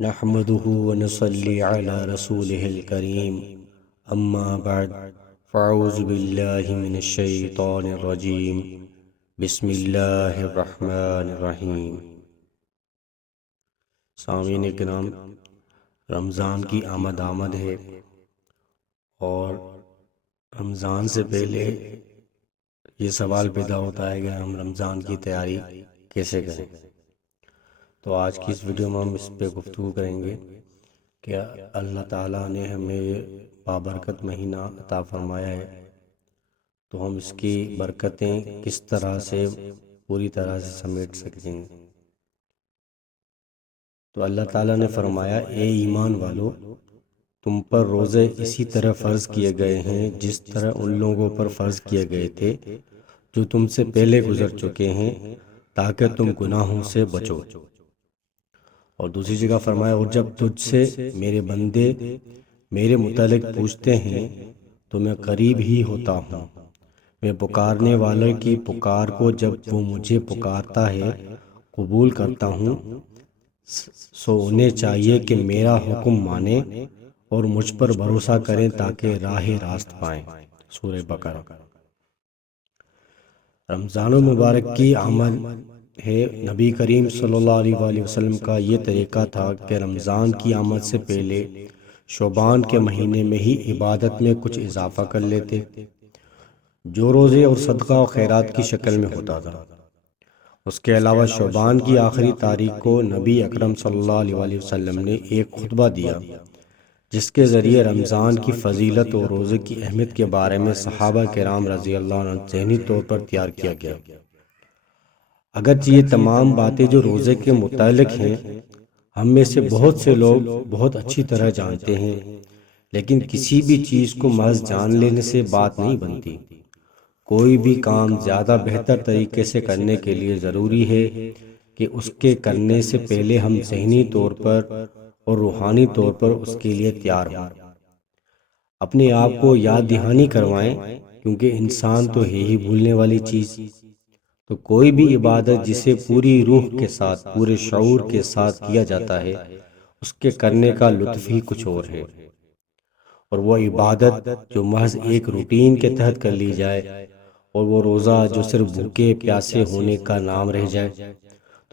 نحمده ونصلي على رسوله الكريم اما بعد فاعوذ بالله من الشيطان الرجيم بسم اللہ الرحمن الرحیم۔ سامعین کرام، رمضان کی آمد ہے اور رمضان سے پہلے یہ سوال پیدا ہوتا ہے کہ ہم رمضان کی تیاری کیسے کریں۔ تو آج کی اس ویڈیو میں ہم اس پہ گفتگو کریں گے کہ اللہ تعالیٰ نے ہمیں یہ بابرکت مہینہ عطا فرمایا ہے، تو ہم اس کی برکتیں کس طرح سے پوری طرح سے سمیٹ سکیں گے۔ تو اللہ تعالیٰ نے فرمایا، اے ایمان والو، تم پر روزے اسی طرح فرض کیے گئے ہیں جس طرح ان لوگوں پر فرض کیے گئے تھے جو تم سے پہلے گزر چکے ہیں، تاکہ تم گناہوں سے بچو۔ اور دوسری جگہ فرمایا، اور جب تجھ سے میرے بندے میرے متعلق پوچھتے ہیں تو میں قریب ہی ہوتا ہوں، میں پکارنے والے کی پکار کو جب وہ مجھے پکارتا ہے قبول کرتا ہوں۔ سو انہیں چاہیے کہ میرا حکم مانیں اور مجھ پر بھروسہ کریں تاکہ راہ راست پائیں۔ سورہ بقرہ۔ رمضان المبارک کی آمد ہے۔ نبی کریم صلی اللہ علیہ وآلہ وسلم کا یہ طریقہ تھا کہ رمضان کی آمد سے پہلے شعبان کے مہینے میں ہی عبادت میں کچھ اضافہ کر لیتے، جو روزے اور صدقہ و خیرات کی شکل میں ہوتا تھا۔ اس کے علاوہ شعبان کی آخری تاریخ کو نبی اکرم صلی اللہ علیہ وآلہ وسلم نے ایک خطبہ دیا جس کے ذریعے رمضان کی فضیلت اور روزے کی اہمیت کے بارے میں صحابہ کرام رضی اللہ عنہ ذہنی طور پر تیار کیا گیا۔ اگرچہ یہ تمام باتیں جو روزے کے متعلق ہیں ہم میں سے بہت سے لوگ بہت اچھی طرح جانتے ہیں، لیکن کسی بھی چیز کو محض جان لینے سے بات نہیں بنتی۔ کوئی بھی کام زیادہ بہتر طریقے سے کرنے کے لیے ضروری ہے کہ اس کے کرنے سے پہلے ہم ذہنی طور پر اور روحانی طور پر اس کے لیے تیار ہوں۔ اپنے آپ کو یاد دہانی کروائیں، کیونکہ انسان تو ہے ہی بھولنے والی چیز۔ تو کوئی بھی عبادت جسے پوری روح کے ساتھ، پورے شعور کے ساتھ کیا جاتا ہے، اس کے کرنے کا لطف ہی کچھ اور ہے۔ اور وہ عبادت جو محض ایک روٹین کے تحت کر لی جائے، اور وہ روزہ جو صرف بھوکے پیاسے ہونے کا نام رہ جائے،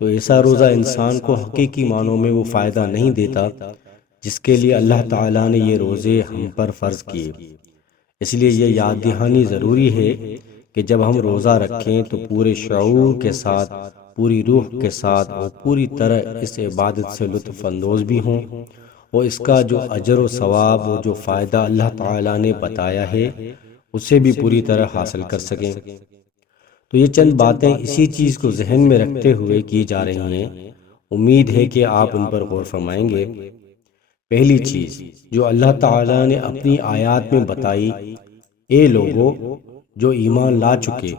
تو ایسا روزہ انسان کو حقیقی معنوں میں وہ فائدہ نہیں دیتا جس کے لیے اللہ تعالیٰ نے یہ روزے ہم پر فرض کیے۔ اس لیے یہ یاد دہانی ضروری ہے کہ جب ہم روزہ رکھیں تو پورے شعور کے ساتھ، پوری روح کے ساتھ اور پوری طرح اس عبادت سے لطف اندوز بھی ہوں، اور اس کا جو اجر و ثواب اور جو فائدہ اللہ تعالیٰ نے بتایا ہے اسے بھی پوری طرح حاصل کر سکیں۔ تو یہ چند باتیں اسی چیز کو ذہن میں رکھتے ہوئے کی جا رہی ہیں۔ امید ہے کہ آپ ان پر غور فرمائیں گے۔ پہلی چیز جو اللہ تعالیٰ نے اپنی آیات میں بتائی، اے لوگو جو ایمان لا چکے،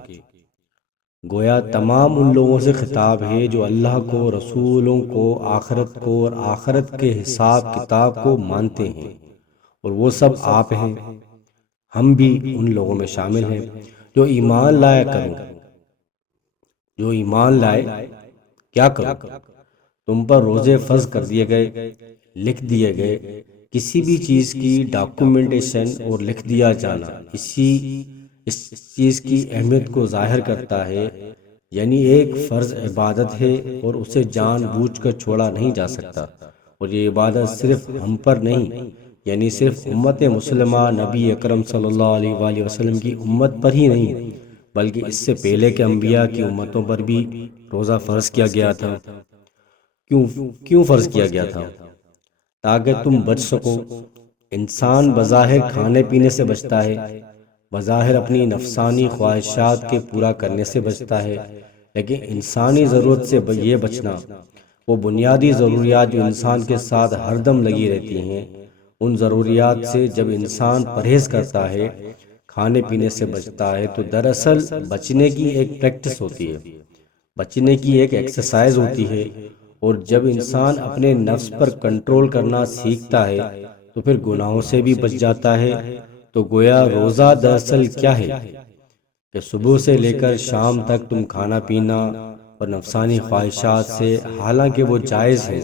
گویا تمام ان لوگوں سے خطاب ہے جو اللہ کو، رسولوں کو، آخرت کو اور آخرت کے حساب کتاب کو مانتے ہیں، اور وہ سب آپ ہیں، ہم بھی ان لوگوں میں شامل ہیں۔ جو ایمان لایا کرو، جو ایمان لائے کیا کرو، تم پر روزے فرض کر دیے گئے، لکھ دیے گئے۔ کسی بھی چیز کی ڈاکومنٹیشن اور لکھ دیا جانا اس چیز کی اہمیت کو ظاہر کرتا ہے، یعنی ایک فرض عبادت ہے اور اسے جان بوجھ کر چھوڑا نہیں جا سکتا۔ اور یہ عبادت صرف ہم پر نہیں، یعنی صرف امت مسلمہ نبی اکرم صلی اللہ علیہ وآلہ وسلم کی امت پر ہی نہیں، بلکہ اس سے پہلے کے انبیاء کی امتوں پر بھی روزہ فرض کیا گیا تھا۔ کیوں فرض کیا گیا تھا؟ تاکہ تم بچ سکو۔ انسان بظاہر کھانے پینے سے بچتا ہے، بظاہر اپنی نفسانی خواہشات کے پورا کرنے سے بچتا ہے، لیکن انسانی ضرورت سے یہ بچنا، وہ بنیادی ضروریات جو انسان کے ساتھ ہر دم لگی رہتی ہیں، ان ضروریات سے جب انسان پرہیز کرتا ہے، کھانے پینے سے بچتا ہے، تو دراصل بچنے کی ایک پریکٹس ہوتی ہے، بچنے کی ایک ایکسرسائز ہوتی ہے۔ اور جب انسان اپنے نفس پر کنٹرول کرنا سیکھتا ہے تو پھر گناہوں سے بھی بچ جاتا ہے۔ تو گویا روزہ دراصل کیا ہے کہ صبح سے لے کر شام تک تم کھانا پینا اور نفسانی خواہشات سے، حالانکہ وہ جائز ہیں،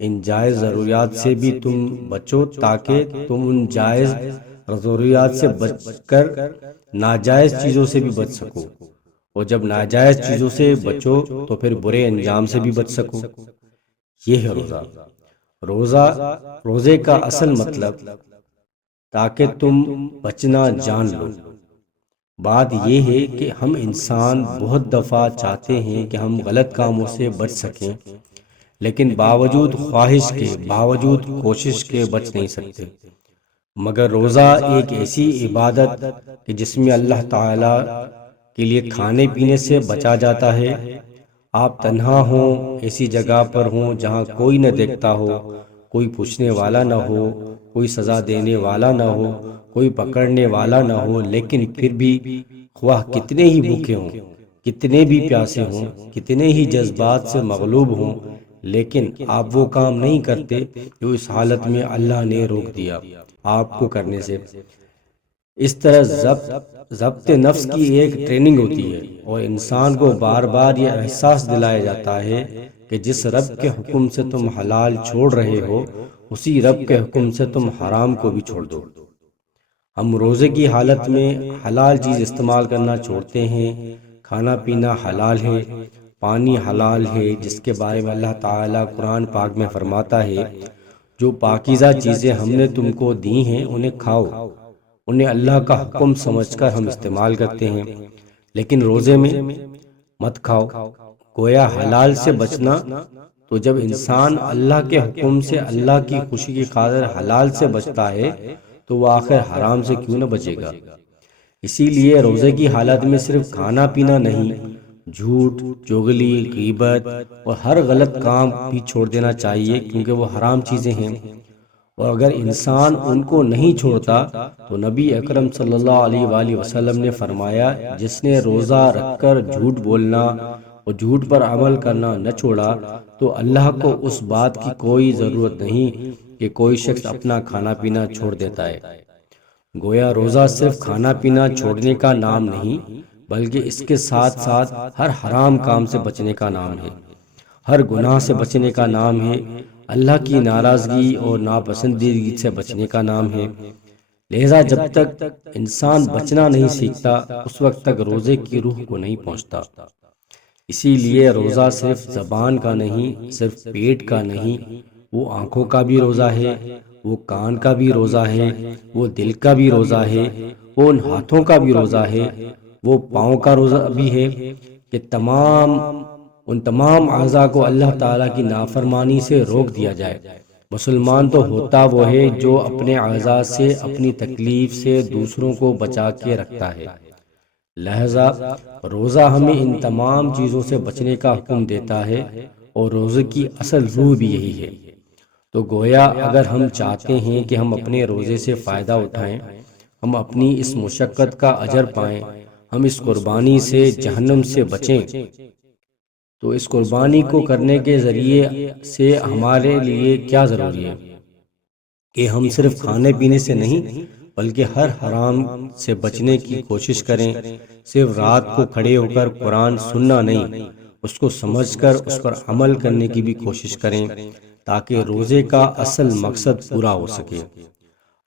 ان جائز ضروریات سے بھی تم بچو تاکہ تم ان جائز ضروریات سے بچ کر ناجائز چیزوں سے بھی بچ سکو، اور جب ناجائز چیزوں سے بچو تو پھر برے انجام سے بھی بچ سکو۔ یہ ہے روزہ۔ روزہ روزے کا اصل مطلب تاکہ تم بچنا جان لو۔ بات یہ ہے کہ ہم انسان بہت دفعہ چاہتے ہیں کہ ہم غلط کاموں سے بچ سکیں، لیکن باوجود خواہش کے، باوجود کوشش کے بچ نہیں سکتے۔ مگر روزہ ایک ایسی عبادت کہ جس میں اللہ تعالی کے لیے کھانے پینے سے بچا جاتا ہے۔ آپ تنہا ہوں، ایسی جگہ پر ہوں جہاں کوئی نہ دیکھتا ہو، کوئی پوچھنے والا نہ ہو، کوئی سزا دینے والا نہ ہو، کوئی پکڑنے والا نہ ہو، لیکن پھر بھی خواہ کتنے ہی بھوکے ہوں، کتنے بھی پیاسے ہوں، کتنے ہی جذبات سے مغلوب ہوں، لیکن آپ وہ کام نہیں کرتے جو اس حالت میں اللہ نے روک دیا آپ کو کرنے سے۔ اس طرح ضبط نفس کی ایک ٹریننگ ہوتی ہے، اور انسان کو بار بار یہ احساس دلایا جاتا ہے کہ جس رب کے حکم سے تم حلال چھوڑ رہے ہو، اسی رب کے حکم سے تم حرام کو بھی چھوڑ دو۔ ہم روزے کی حالت میں حلال چیز استعمال کرنا چھوڑتے ہیں۔ کھانا پینا حلال ہے، پانی حلال ہے، جس کے بارے میں اللہ تعالیٰ قرآن پاک میں فرماتا ہے، جو پاکیزہ چیزیں ہم نے تم کو دی ہیں انہیں کھاؤ۔ انہیں اللہ کا حکم سمجھ کر ہم استعمال کرتے ہیں، لیکن روزے میں مت کھاؤ۔ گویا حلال سے بچنا، تو جب انسان اللہ کے حکم سے، اللہ کی خوشی کی خاطر حلال سے بچتا ہے تو وہ آخر حرام سے کیوں نہ بچے گا۔ اسی لیے روزے کی حالت میں صرف کھانا پینا نہیں، جھوٹ، چغلی، غیبت اور ہر غلط کام بھی چھوڑ دینا چاہیے، کیونکہ وہ حرام چیزیں ہیں، اور اگر انسان ان کو نہیں چھوڑتا تو نبی اکرم صلی اللہ علیہ وآلہ وسلم نے فرمایا، جس نے روزہ رکھ کر جھوٹ بولنا اور جھوٹ پر عمل کرنا نہ چھوڑا تو اللہ کو اس بات کی کوئی ضرورت نہیں کہ کوئی شخص اپنا کھانا پینا چھوڑ دیتا ہے۔ گویا روزہ صرف کھانا پینا چھوڑنے کا نام نہیں، بلکہ اس کے ساتھ ساتھ ہر حرام کام سے بچنے کا نام ہے، ہر گناہ سے بچنے کا نام ہے، اللہ کی ناراضگی اور ناپسندیدگی سے بچنے کا نام ہے۔ لہذا جب تک انسان بچنا نہیں سیکھتا، اس وقت تک روزے کی روح کو نہیں پہنچتا۔ اسی لیے روزہ صرف زبان کا نہیں، صرف پیٹ کا نہیں، وہ آنکھوں کا بھی روزہ ہے، وہ کان کا بھی روزہ ہے، وہ دل کا بھی روزہ ہے، وہ ان ہاتھوں کا بھی روزہ ہے، وہ پاؤں کا روزہ بھی ہے کہ ان تمام اعضاء کو اللہ تعالیٰ کی نافرمانی سے روک دیا جائے۔ مسلمان تو ہوتا وہ ہے جو اپنے اعضاء سے، اپنی تکلیف سے دوسروں کو بچا کے رکھتا ہے۔ لہذا روزہ ہمیں ان تمام چیزوں سے بچنے کا حکم دیتا ہے، اور روزے کی اصل روح بھی یہی ہے۔ تو گویا اگر ہم چاہتے ہیں کہ ہم اپنے روزے سے فائدہ اٹھائیں، ہم اپنی اس مشقت کا اجر پائیں، ہم اس قربانی سے جہنم سے بچیں، تو اس قربانی کو کرنے کے ذریعے سے ہمارے لیے کیا ضروری ہے کہ ہم صرف کھانے پینے سے نہیں بلکہ ہر حرام سے بچنے کی کوشش کریں۔ صرف رات کو کھڑے ہو کر قرآن سننا نہیں، اس کو سمجھ کر اس پر عمل کرنے کی بھی کوشش کریں، تاکہ روزے کا اصل مقصد پورا ہو سکے۔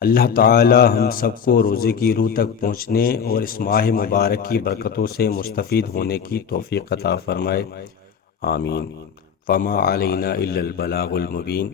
اللہ تعالی ہم سب کو روزے کی روح تک پہنچنے اور اس ماہ مبارک کی برکتوں سے مستفید ہونے کی توفیق عطا فرمائے، آمین۔ فما علینا الا البلاغ المبین۔